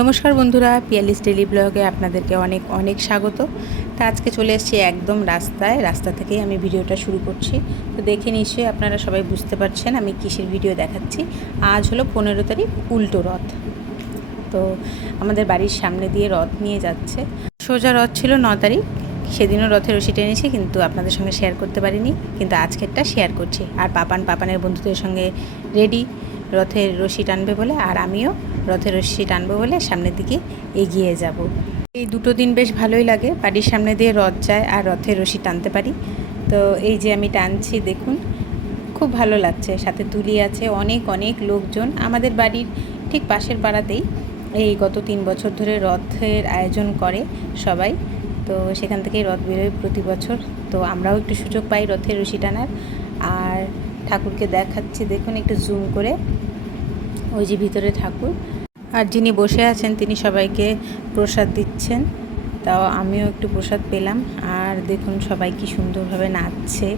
নমস্কার বন্ধুরা, পিয়ালিস ডেলি ব্লগে আপনাদেরকে অনেক অনেক স্বাগত। তা আজকে চলে এসেছি একদম রাস্তা থেকেই আমি ভিডিওটা শুরু করছি। তো দেখে নিশ্চয়ই আপনারা সবাই বুঝতে পারছেন আমি কিসের ভিডিও দেখাচ্ছি। আজ হলো 15 তারিখ, উল্টো রথ। তো আমাদের বাড়ির সামনে দিয়ে রথ নিয়ে যাচ্ছে। সোজা রথ ছিল 9 তারিখ, সেদিনও রথের রশি টেনেছি, কিন্তু আপনাদের সঙ্গে শেয়ার করতে পারিনি, কিন্তু আজকেরটা শেয়ার করছি। আর পাপানের বন্ধুদের সঙ্গে রেডি রথের রশি টানবে বলে, আর আমিও রথের রশি টানবো বলে সামনের দিকে এগিয়ে যাব। এই দুটো দিন বেশ ভালোই লাগে, বাড়ির সামনে দিয়ে রথ যায় আর রথের রশি টানতে পারি। তো এই যে আমি টানছি, দেখুন খুব ভালো লাগছে। সাথে তুলি আছে, অনেক অনেক লোকজন। আমাদের বাড়ির ঠিক পাশের পাড়াতেই এই গত 3 বছর ধরে রথের আয়োজন করে সবাই। তো সেখান থেকেই রথ বেরোয় প্রতি বছর। তো আমরাও একটু সুযোগ পাই রথের রশি টানার। আর ঠাকুরকে দেখাচ্ছি, দেখুন একটু জুম করে, ওই যে ভিতরে ঠাকুর। আর যিনি বসে আছেন তিনি সবাইকে প্রসাদ দিচ্ছেন। তাও আমিও একটু প্রসাদ পেলাম। আর দেখুন সবাই কি সুন্দরভাবে নাচছে।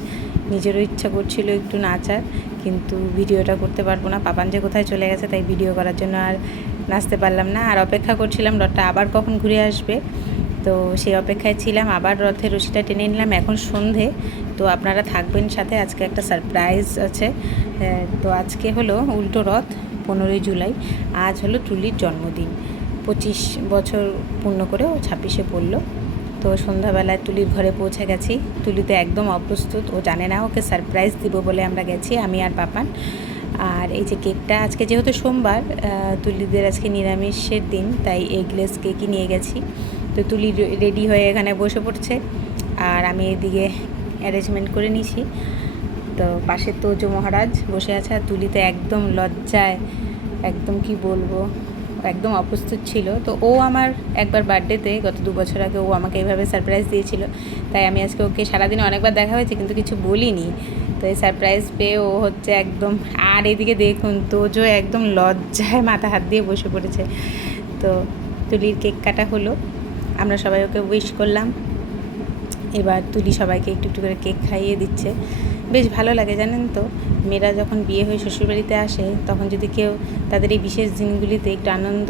নিজেরও ইচ্ছা করছিল একটু নাচার, কিন্তু ভিডিওটা করতে পারবো না। পাপান যে কোথায় চলে গেছে, তাই ভিডিও করার জন্য আর নাচতে পারলাম না। আর অপেক্ষা করছিলাম রথটা আবার কখন ঘুরে আসবে। তো সেই অপেক্ষায় ছিলাম। আবার রথের রশিটা টেনে নিলাম। এখন সন্ধে, তো আপনারা থাকবেন সাথে। আজকে একটা সারপ্রাইজ আছে। তো আজকে হলো উল্টো রথ, 15ই জুলাই। আজ হলো তুলির জন্মদিন। 25 বছর পূর্ণ করে ও 26-এ পড়লো। তো সন্ধ্যাবেলায় তুলির ঘরে পৌঁছে গেছি। তুলিতে একদম অপ্রস্তুত, ও জানে না ওকে সারপ্রাইজ দিব বলে আমরা গেছি, আমি আর পাপান। আর এই যে কেকটা, আজকে যেহেতু সোমবার, তুলিদের আজকে নিরামিষের দিন, তাই এগলেস কেকই নিয়ে গেছি। তো তুলি রেডি হয়ে এখানে বসে পড়ছে, আর আমি এদিকে অ্যারেঞ্জমেন্ট করে নিছি। তো পাশে তোজো মহারাজ বসে আছে, আর তুলিতে একদম লজ্জায়, একদম কি বলবো, একদম অপ্রস্তুত ছিল। তো ও আমার একবার বার্থডেতে গত 2 বছর আগে ও আমাকে এইভাবে সারপ্রাইজ দিয়েছিল, তাই আমি আজকে ওকে সারাদিনে অনেকবার দেখা হয়েছে কিন্তু কিছু বলিনি। তো এই সারপ্রাইজ পেয়ে ও হচ্ছে একদম। আর এদিকে দেখুন তোজো একদম লজ্জায় মাথা হাত দিয়ে বসে পড়েছে। তো তুলির কেক কাটা হলো, আমরা সবাই ওকে উইশ করলাম। এবার তুলি সবাইকে একটু একটু করে কেক খাইয়ে দিচ্ছে। বেশ ভালো লাগে জানেন তো, মেয়েরা যখন বিয়ে হয়ে শ্বশুরবাড়িতে আসে, তখন যদি কেউ তাদের এই বিশেষ দিনগুলিতে একটু আনন্দ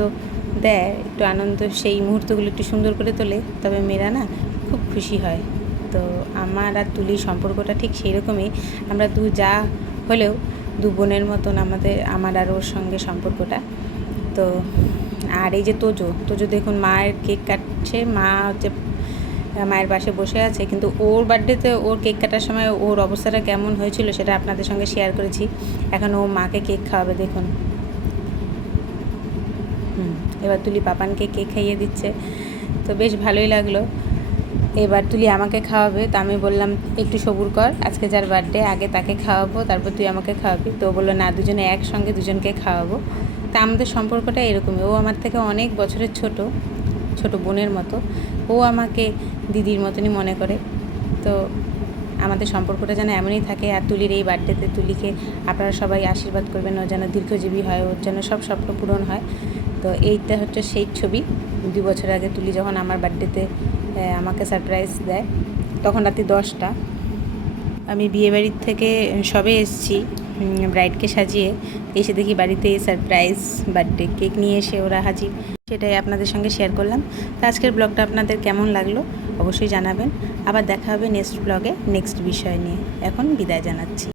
দেয়, একটু আনন্দ, সেই মুহূর্তগুলো একটু সুন্দর করে তোলে, তবে মেয়েরা না খুব খুশি হয়। তো আমার আর তুলির সম্পর্কটা ঠিক সেই রকমই। আমরা দু যা হলেও 2 বোনের মতন আমার আর ওর সঙ্গে সম্পর্কটা। তো আর এই যে তোজো দেখুন মায়ের কেক কাটছে। মা হচ্ছে মায়ের পাশে বসে আছে, কিন্তু ওর বার্থডেতে ওর কেক কাটার সময় ওর অবস্থাটা কেমন হয়েছিল সেটা আপনাদের সঙ্গে শেয়ার করেছি। এখন ও মাকে কেক খাওয়াবে, দেখুন। এবার তুলি পাপানকে কেক খাইয়ে দিচ্ছে। তো বেশ ভালোই লাগলো। এবার তুলি আমাকে খাওয়াবে, তো আমি বললাম একটু সবুর কর, আজকে যার বার্থডে আগে তাকে খাওয়াবো, তারপর তুই আমাকে খাওয়াবি। তো বললো না, দুজনে একসঙ্গে দুজনকে খাওয়াবো। তা আমাদের সম্পর্কটা এরকমই। ও আমার থেকে অনেক বছরের ছোট বোনের মতো। ও আমাকে দিদির মতনই মনে করে। তো আমাদের সম্পর্কটা যেন এমনই থাকে। আর তুলির এই বার্থডেতে তুলিকে আপনারা সবাই আশীর্বাদ করবেন, ও যেন দীর্ঘজীবী হয়, ওর যেন সব স্বপ্ন পূরণ হয়। তো এইটা হচ্ছে সেই ছবি। 2 বছর আগে তুলি যখন আমার বার্থডেতে আমাকে সারপ্রাইজ দেয়, তখন রাতে 10টা। আমি বিয়েবাড়ির থেকে সবে এসেছি, ব্রাইডকে সাজিয়ে এসে দেখি বাড়িতে সারপ্রাইজ বার্থডে কেক নিয়ে এসে ওরা হাজির। সেটাই আপনাদের সঙ্গে শেয়ার করলাম। তো আজকের ব্লগটা আপনাদের কেমন লাগলো অবশ্যই জানাবেন। আবার দেখা হবে নেক্সট ব্লগে নেক্সট বিষয় নিয়ে। এখন বিদায় জানাচ্ছি।